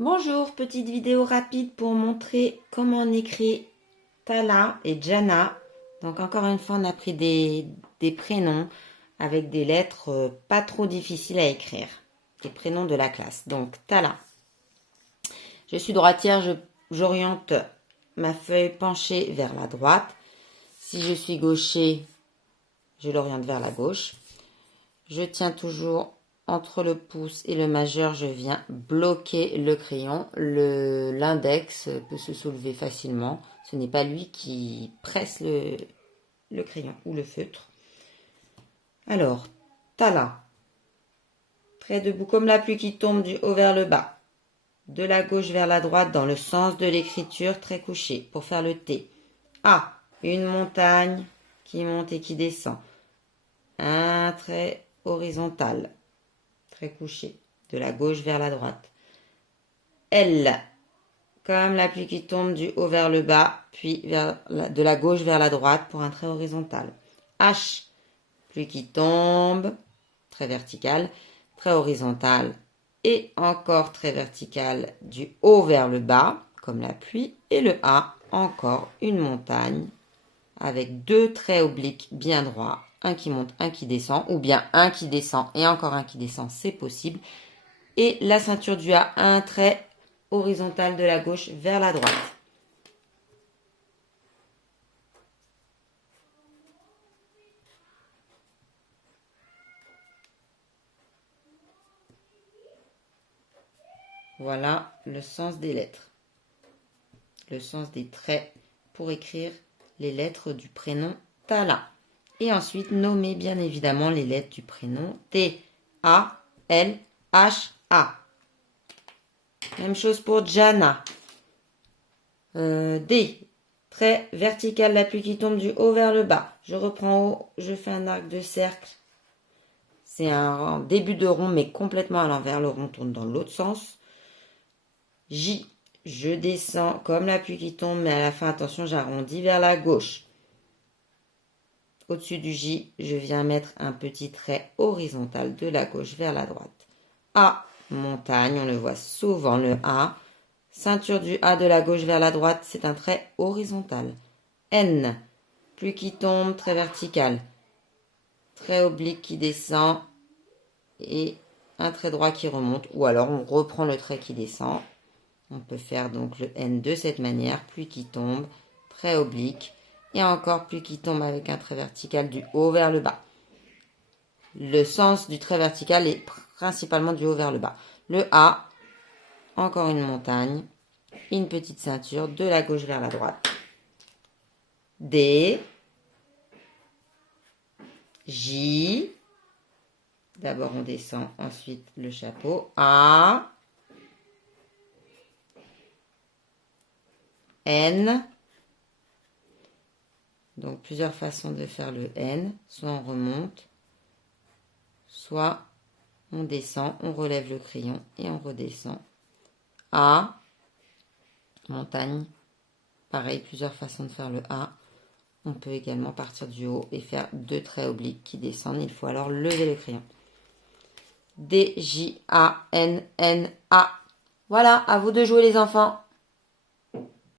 Bonjour, petite vidéo rapide pour montrer comment on écrit Tala et Jana. Donc encore une fois, on a pris des prénoms avec des lettres pas trop difficiles à écrire. Des prénoms de la classe. Donc Tala. Je suis droitière, j'oriente ma feuille penchée vers la droite. Si je suis gaucher, je l'oriente vers la gauche. Je tiens toujours entre le pouce et le majeur, je viens bloquer le crayon. L'index peut se soulever facilement. Ce n'est pas lui qui presse le crayon ou le feutre. Alors, Tala. Trait debout comme la pluie qui tombe du haut vers le bas. De la gauche vers la droite dans le sens de l'écriture, trait couché. Pour faire le T. A. Une montagne qui monte et qui descend. Un trait horizontal. Trait couché, de la gauche vers la droite. L, comme la pluie qui tombe du haut vers le bas, puis de la gauche vers la droite pour un trait horizontal. H, pluie qui tombe, trait vertical, trait horizontal et encore trait vertical du haut vers le bas, comme la pluie. Et le A, encore une montagne avec deux traits obliques bien droits. Un qui monte, un qui descend, ou bien un qui descend et encore un qui descend, c'est possible. Et la ceinture du A, un trait horizontal de la gauche vers la droite. Voilà le sens des lettres. Le sens des traits pour écrire les lettres du prénom Tala. Et ensuite, nommer bien évidemment les lettres du prénom T, A, L, H, A. Même chose pour Jana. D. Trait vertical, la pluie qui tombe du haut vers le bas. Je reprends haut, je fais un arc de cercle. C'est un début de rond, mais complètement à l'envers. Le rond tourne dans l'autre sens. J. Je descends comme la pluie qui tombe, mais à la fin, attention, j'arrondis vers la gauche. Au-dessus du J, je viens mettre un petit trait horizontal de la gauche vers la droite. A. Montagne, on le voit souvent, le A. Ceinture du A de la gauche vers la droite, c'est un trait horizontal. N. Pluie qui tombe, trait vertical. Trait oblique qui descend et un trait droit qui remonte. Ou alors on reprend le trait qui descend. On peut faire donc le N de cette manière. Pluie qui tombe, trait oblique. Et encore pluie qui tombe avec un trait vertical du haut vers le bas. Le sens du trait vertical est principalement du haut vers le bas. Le A, encore une montagne, une petite ceinture de la gauche vers la droite. D, J, d'abord on descend, ensuite le chapeau. A, N, donc plusieurs façons de faire le N, soit on remonte, soit on descend, on relève le crayon et on redescend. A, montagne, pareil, plusieurs façons de faire le A. On peut également partir du haut et faire deux traits obliques qui descendent. Il faut alors lever le crayon. D, J, A, N, N, A. Voilà, à vous de jouer les enfants.